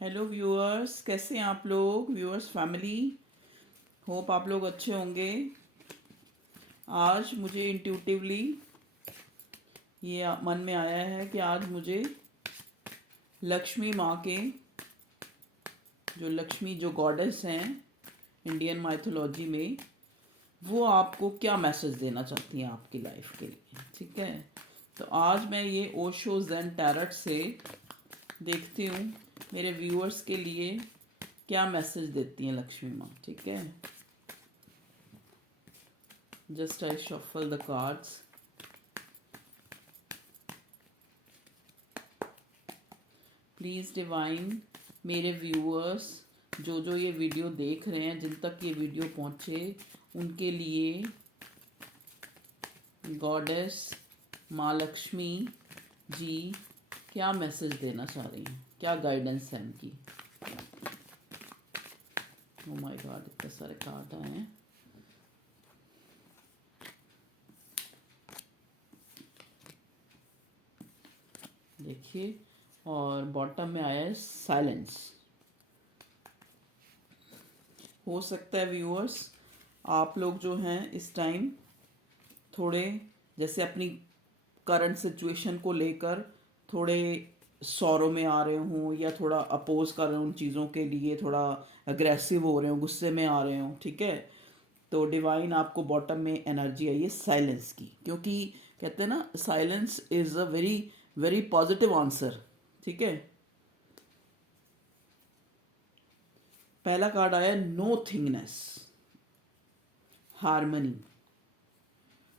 Hello viewers, कैसे हैं आप लोग? व्यूअर्स फैमिली, होप आप लोग अच्छे होंगे। आज मुझे इंट्यूटिवली ये मन में आया है कि आज मुझे लक्ष्मी माँ के, जो लक्ष्मी जो गॉडेस हैं इंडियन माइथोलॉजी में, वो आपको क्या मैसेज देना चाहती हैं आपकी लाइफ के लिए। ठीक है, तो आज मैं ये ओशो ज़ेन टैरट से देखती हूँ मेरे व्यूअर्स के लिए क्या मैसेज देती हैं लक्ष्मी माँ। ठीक है, just I shuffle the cards. Please divine, मेरे व्यूअर्स जो जो ये वीडियो देख रहे हैं, जिन तक ये वीडियो पहुँचे, उनके लिए गॉडेस माँ लक्ष्मी जी क्या मैसेज देना चाह रही हैं, क्या गाइडेंस है इनकी। ओ माय गॉड, इतने सारे कार्ड आए हैं। देखिए, और बॉटम में आया है साइलेंस। हो सकता है व्यूअर्स आप लोग जो हैं इस टाइम थोड़े जैसे अपनी करंट सिचुएशन को लेकर थोड़े सौरों में आ रहे हों, या थोड़ा अपोज कर रहे हो उन चीज़ों के लिए, थोड़ा अग्रेसिव हो रहे हो, गुस्से में आ रहे हो। ठीक है, तो डिवाइन आपको बॉटम में एनर्जी आई है साइलेंस की, क्योंकि कहते हैं ना silence is a very very positive answer. ठीक है, पहला कार्ड आया nothingness, harmony,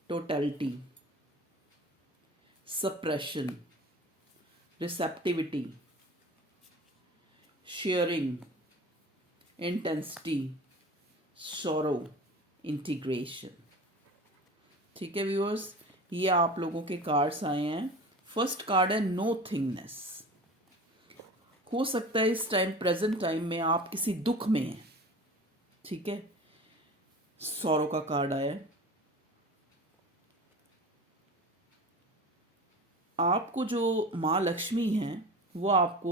totality, suppression, receptivity, sharing, intensity, sorrow, integration. ठीक है व्यूअर्स, ये आप लोगों के कार्ड्स आए हैं। फर्स्ट कार्ड है नो थिंगनेस। हो सकता है इस टाइम प्रेजेंट टाइम में आप किसी दुख में हैं। ठीक है, सॉरो का कार्ड आया है। आपको जो माँ लक्ष्मी हैं वो आपको,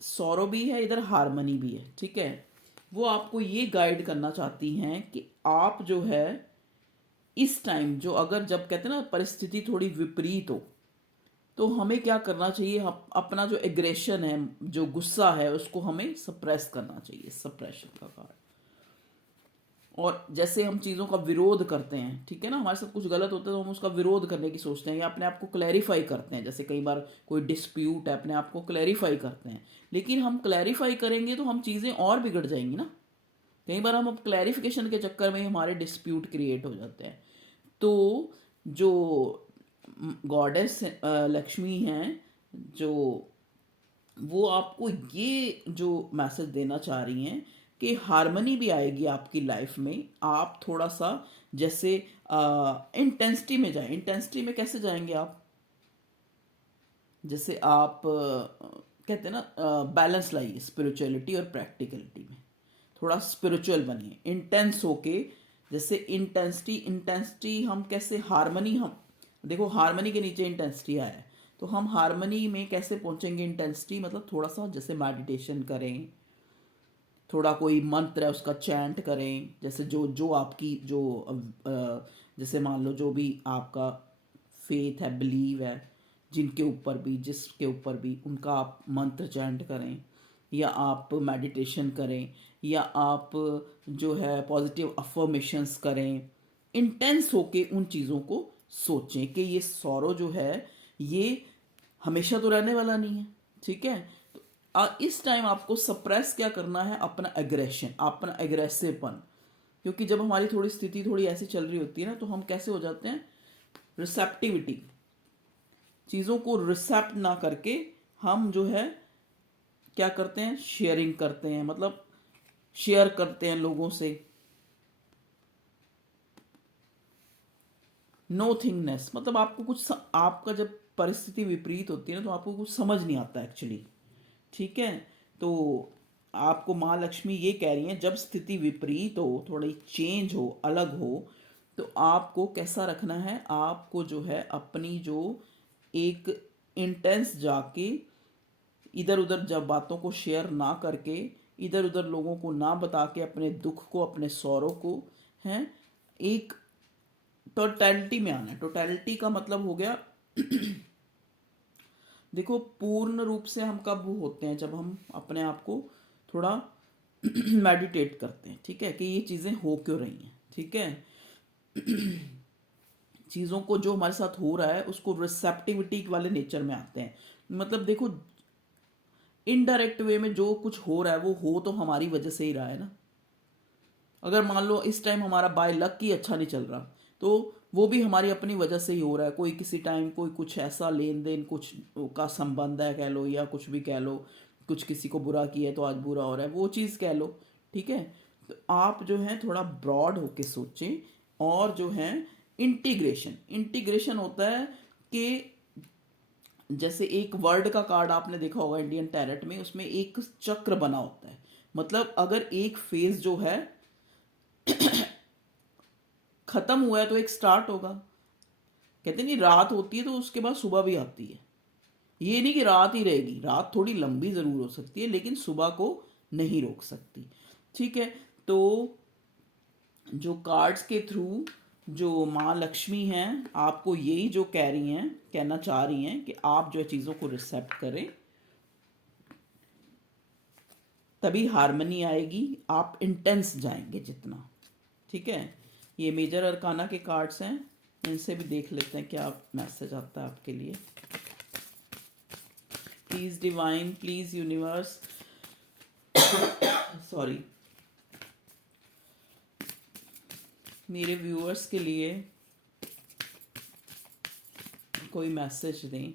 सौरो भी है इधर, हारमनी भी है। ठीक है, वो आपको ये गाइड करना चाहती हैं कि आप जो है इस टाइम, जो अगर जब कहते हैं ना परिस्थिति थोड़ी विपरीत हो, तो हमें क्या करना चाहिए, अपना जो एग्रेशन है, जो गुस्सा है, उसको हमें सप्रेस करना चाहिए, सप्रेशन का कार्ड। और जैसे हम चीज़ों का विरोध करते हैं, ठीक है ना, हमारे साथ कुछ गलत होता है तो हम उसका विरोध करने की सोचते हैं, या अपने आप को क्लैरिफाई करते हैं। जैसे कई बार कोई डिस्प्यूट है, अपने आप को क्लैरिफाई करते हैं, लेकिन हम क्लैरिफाई करेंगे तो हम चीज़ें और बिगड़ जाएंगी ना। कई बार हम अब क्लैरिफिकेशन के चक्कर में हमारे डिस्प्यूट क्रिएट हो जाते हैं। तो जो गॉडेस लक्ष्मी हैं, जो वो आपको ये जो मैसेज देना चाह रही हैं कि हारमनी भी आएगी आपकी लाइफ में। आप थोड़ा सा जैसे इंटेंसिटी में जाएं। इंटेंसिटी में कैसे जाएंगे आप? जैसे आप कहते हैं ना बैलेंस लाइए स्पिरिचुअलिटी और प्रैक्टिकलिटी में, थोड़ा स्पिरिचुअल बनिए इंटेंस होके। जैसे इंटेंसिटी, इंटेंसिटी हम कैसे, हारमनी, हम देखो हारमनी के नीचे इंटेंसिटी आया है, तो हम हारमनी में कैसे पहुंचेंगे? इंटेंसिटी मतलब थोड़ा सा जैसे मेडिटेशन करें, थोड़ा कोई मंत्र है उसका चैंट करें, जैसे जो जो आपकी जो जैसे मान लो जो भी आपका फेथ है, बिलीव है, जिनके ऊपर भी, जिसके ऊपर भी, उनका आप मंत्र चैंट करें, या आप मेडिटेशन करें, या आप जो है पॉजिटिव अफर्मेशंस करें। इंटेंस होके उन चीज़ों को सोचें कि ये सौरो जो है ये हमेशा तो रहने वाला नहीं है। ठीक है, तो इस टाइम आपको सप्रेस क्या करना है? अपना एग्रेशन, अपना एग्रेसिवपन। क्योंकि जब हमारी थोड़ी स्थिति थोड़ी ऐसी चल रही होती है ना, तो हम कैसे हो जाते हैं, रिसेप्टिविटी, चीज़ों को रिसेप्ट ना करके हम जो है क्या करते हैं, शेयरिंग करते हैं, मतलब शेयर करते हैं लोगों से। नो थिंगनेस मतलब आपको कुछ आपका जब परिस्थिति विपरीत होती है ना, तो आपको कुछ समझ नहीं आता एक्चुअली। ठीक है, तो आपको माँ लक्ष्मी ये कह रही हैं, जब स्थिति विपरीत हो, थोड़ी चेंज हो, अलग हो, तो आपको कैसा रखना है? आपको जो है अपनी जो एक इंटेंस जाके इधर उधर जब बातों को शेयर ना करके, इधर उधर लोगों को ना बता के, अपने दुख को, अपने सौरों को, हैं, एक टोटैलिटी में आना है। टोटैलिटी का मतलब हो गया देखो, पूर्ण रूप से हम कब होते हैं, जब हम अपने आप को थोड़ा मेडिटेट करते हैं, ठीक है, कि ये चीज़ें हो क्यों रही हैं, ठीक है। चीज़ों को जो हमारे साथ हो रहा है उसको रिसेप्टिविटी वाले नेचर में आते हैं। मतलब देखो, इनडायरेक्ट वे में जो कुछ हो रहा है वो हो तो हमारी वजह से ही रहा है ना। अगर मान लो इस टाइम हमारा बाय लक ही अच्छा नहीं चल रहा, तो वो भी हमारी अपनी वजह से ही हो रहा है। कोई किसी टाइम कोई कुछ ऐसा लेन देन कुछ का संबंध है कह लो, या कुछ भी कह लो, कुछ किसी को बुरा किया है तो आज बुरा हो रहा है, वो चीज़ कह लो, ठीक है। तो आप जो है थोड़ा ब्रॉड होके सोचें, और जो है इंटीग्रेशन, इंटीग्रेशन होता है कि जैसे एक वर्ड का कार्ड आपने देखा होगा इंडियन टैरेट में, उसमें एक चक्र बना होता है। मतलब अगर एक फेज जो है खत्म हुआ है तो एक स्टार्ट होगा। कहते नहीं, रात होती है तो उसके बाद सुबह भी आती है। ये नहीं कि रात ही रहेगी, रात थोड़ी लंबी जरूर हो सकती है लेकिन सुबह को नहीं रोक सकती, ठीक है। तो जो कार्ड्स के थ्रू जो माँ लक्ष्मी हैं आपको यही जो कह रही हैं, कहना चाह रही हैं कि आप जो चीज़ों को रिसेप्ट करें, तभी हारमनी आएगी, आप इंटेंस जाएंगे जितना, ठीक है। ये मेजर अरकाना के कार्ड्स हैं, इनसे भी देख लेते हैं क्या मैसेज आता है आपके लिए। Please divine, please universe, sorry, मेरे व्यूअर्स के लिए कोई मैसेज दें।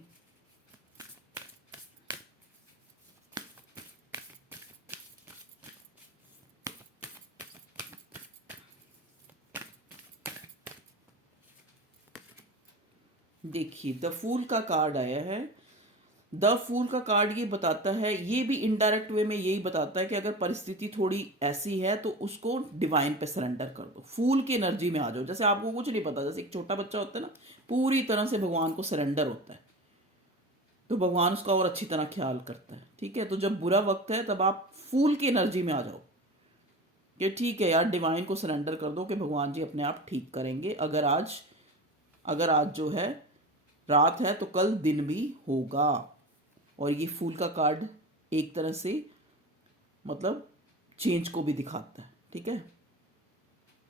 देखिए, द फूल का कार्ड आया है। द फूल का कार्ड ये बताता है, ये भी इनडायरेक्ट वे में यही बताता है कि अगर परिस्थिति थोड़ी ऐसी है तो उसको डिवाइन पे सरेंडर कर दो, फूल की एनर्जी में आ जाओ। जैसे आपको कुछ नहीं पता, जैसे एक छोटा बच्चा होता है ना, पूरी तरह से भगवान को सरेंडर होता है, तो भगवान उसका और अच्छी तरह ख्याल करता है, ठीक है। तो जब बुरा वक्त है तब आप फूल की एनर्जी में आ जाओ कि ठीक है यार, डिवाइन को सरेंडर कर दो कि भगवान जी अपने आप ठीक करेंगे। अगर आज जो है रात है तो कल दिन भी होगा। और ये फूल का कार्ड एक तरह से मतलब चेंज को भी दिखाता है, ठीक है,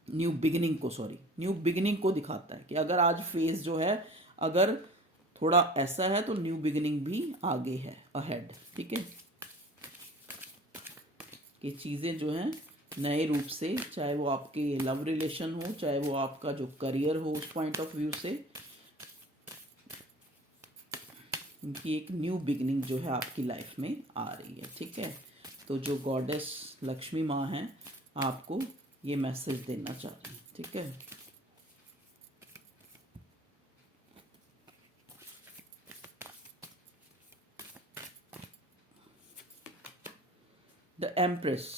न्यू बिगिनिंग को दिखाता है कि अगर आज फेज जो है अगर थोड़ा ऐसा है तो न्यू बिगिनिंग भी आगे है, अहेड, ठीक है। कि चीज़ें जो हैं नए रूप से, चाहे वो आपके लव रिलेशन हो, चाहे वो आपका जो करियर हो, उस पॉइंट ऑफ व्यू से उनकी एक न्यू बिगिनिंग जो है आपकी लाइफ में आ रही है, ठीक है। तो जो गॉडेस लक्ष्मी माँ हैं आपको ये मैसेज देना चाह रही हैं, ठीक है। द एम्प्रेस,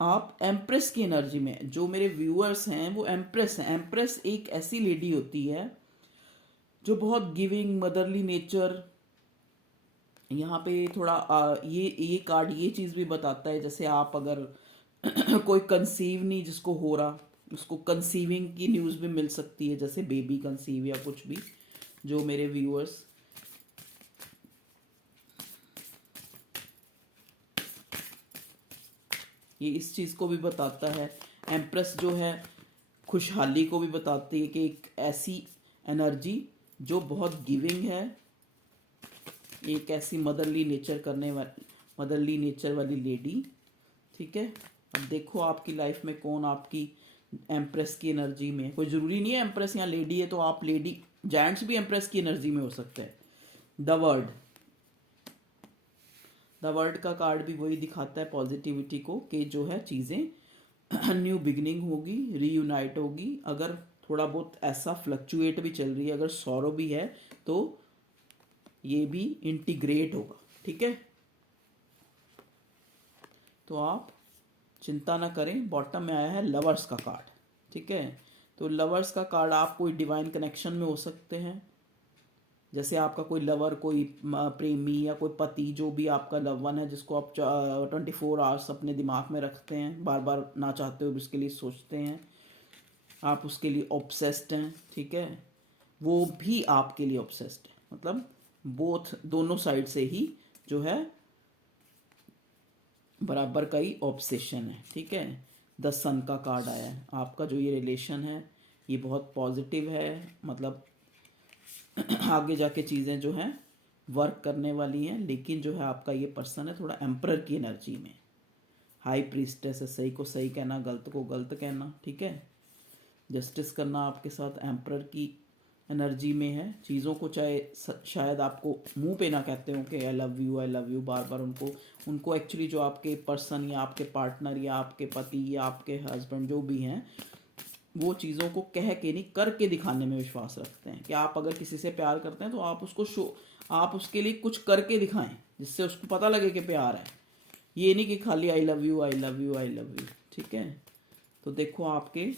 आप एम्प्रेस की एनर्जी में, जो मेरे व्यूअर्स हैं वो एम्प्रेस हैं। एम्प्रेस एक ऐसी लेडी होती है जो बहुत गिविंग, मदरली नेचर, यहाँ पे थोड़ा ये कार्ड ये चीज़ भी बताता है, जैसे आप अगर कोई कंसीव नहीं जिसको हो रहा, उसको कंसीविंग की न्यूज़ भी मिल सकती है, जैसे बेबी कंसीव या कुछ भी। जो मेरे व्यूअर्स ये इस चीज़ को भी बताता है। एम्प्रेस जो है खुशहाली को भी बताती है कि एक ऐसी एनर्जी जो बहुत गिविंग है, एक ऐसी मदरली नेचर वाली लेडी, ठीक है। अब देखो आपकी लाइफ में कौन आपकी एम्प्रेस की एनर्जी में है। कोई ज़रूरी नहीं है एम्प्रेस यहाँ लेडी है तो आप लेडी, जेंट्स भी एम्प्रेस की एनर्जी में हो सकते हैं। द वर्ड का कार्ड भी वही दिखाता है, पॉजिटिविटी को, कि जो है चीज़ें न्यू बिगनिंग होगी, रीयूनाइट होगी। अगर थोड़ा बहुत ऐसा फ्लक्चुएट भी चल रही है, अगर सौरो भी है तो ये भी इंटीग्रेट होगा, ठीक है। तो आप चिंता ना करें। बॉटम में आया है लवर्स का कार्ड, ठीक है। तो लवर्स का कार्ड, आप कोई डिवाइन कनेक्शन में हो सकते हैं, जैसे आपका कोई लवर, कोई प्रेमी या कोई पति, जो भी आपका लव वन है, जिसको आप 24 आवर्स अपने दिमाग में रखते हैं, बार बार ना चाहते हुए उसके लिए सोचते हैं, आप उसके लिए ऑब्सेस्ड हैं, ठीक है, वो भी आपके लिए ऑब्सेस्ड है। मतलब बोथ, दोनों साइड से ही जो है बराबर का ही ऑब्सेशन है, ठीक है। द सन का कार्ड आया है। आपका जो ये रिलेशन है ये बहुत पॉजिटिव है, मतलब आगे जाके चीज़ें जो हैं वर्क करने वाली हैं, लेकिन जो है आपका ये पर्सन है थोड़ा एम्परर की एनर्जी में, हाई प्रीस्टेस है, सही को सही कहना, गलत को गलत कहना, ठीक है, जस्टिस करना आपके साथ एम्परर की एनर्जी में है। चीज़ों को चाहे शायद आपको मुंह पे ना कहते हो कि आई लव यू बार बार, उनको एक्चुअली जो आपके पर्सन या आपके पार्टनर या आपके पति या आपके हस्बैंड जो भी हैं, वो चीज़ों को कह के नहीं, करके दिखाने में विश्वास रखते हैं कि आप अगर किसी से प्यार करते हैं तो आप उसको आप उसके लिए कुछ करके दिखाएं जिससे उसको पता लगे कि प्यार है। ये नहीं कि खाली I love you I love you I love you, ठीक है। तो देखो आपके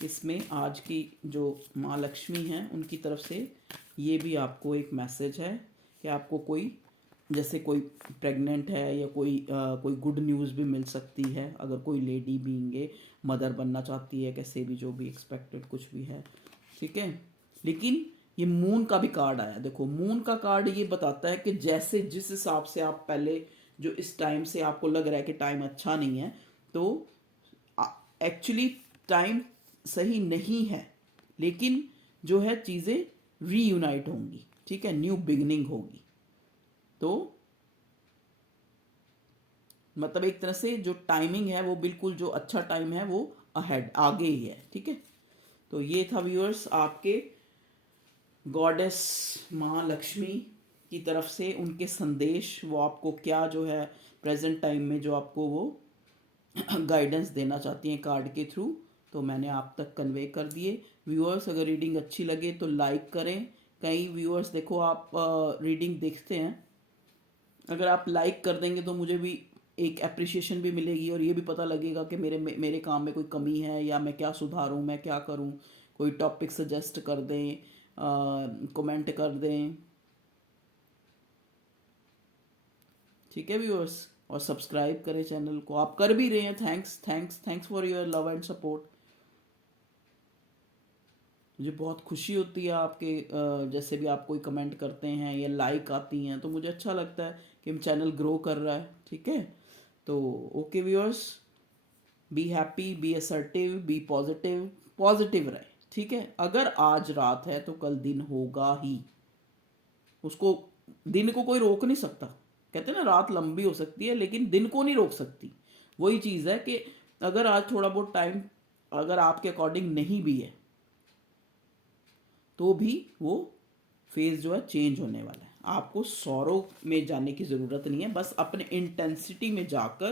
इसमें आज की जो माँ लक्ष्मी हैं उनकी तरफ से ये भी आपको एक मैसेज है कि आपको कोई, जैसे कोई प्रेग्नेंट है या कोई गुड न्यूज़ भी मिल सकती है, अगर कोई लेडी बीइंग मदर बनना चाहती है, कैसे भी, जो भी एक्सपेक्टेड कुछ भी है, ठीक है। लेकिन ये मून का भी कार्ड आया। देखो मून का कार्ड ये बताता है कि जैसे जिस हिसाब से आप पहले जो इस टाइम से आपको लग रहा है कि टाइम अच्छा नहीं है, तो एक्चुअली टाइम सही नहीं है, लेकिन जो है चीज़ें रीयूनाइट होंगी, ठीक है, न्यू बिगनिंग होगी। तो मतलब एक तरह से जो टाइमिंग है वो बिल्कुल जो अच्छा टाइम है वो अहेड, आगे ही है, ठीक है। तो ये था व्यूअर्स आपके गॉडेस माँ लक्ष्मी की तरफ से उनके संदेश, वो आपको क्या जो है प्रेजेंट टाइम में जो आपको वो गाइडेंस देना चाहती हैं कार्ड के थ्रू, तो मैंने आप तक कन्वे कर दिए। व्यूअर्स अगर रीडिंग अच्छी लगे तो लाइक करें। कई व्यूअर्स देखो आप रीडिंग देखते हैं, अगर आप लाइक कर देंगे तो मुझे भी एक अप्रिशिएशन भी मिलेगी और ये भी पता लगेगा कि मेरे काम में कोई कमी है या मैं क्या सुधारूं, मैं क्या करूं। कोई टॉपिक सजेस्ट कर दें, कमेंट कर दें, ठीक है व्यूअर्स, और सब्सक्राइब करें चैनल को, आप कर भी रहे हैं। Thanks thanks thanks for your love and support. मुझे बहुत खुशी होती है आपके जैसे भी आप कोई कमेंट करते हैं या लाइक आती हैं, तो मुझे अच्छा लगता है कि चैनल ग्रो कर रहा है, ठीक है। तो okay viewers, be happy, be assertive, be positive, positive रहे, ठीक है। अगर आज रात है तो कल दिन होगा ही, उसको, दिन को कोई रोक नहीं सकता। कहते हैं ना रात लंबी हो सकती है लेकिन दिन को नहीं रोक सकती। वही चीज़ है कि अगर आज थोड़ा बहुत टाइम अगर आपके अकॉर्डिंग नहीं भी है तो भी वो फेज जो है चेंज होने वाला है। आपको सौरों में जाने की ज़रूरत नहीं है, बस अपने इंटेंसिटी में जाकर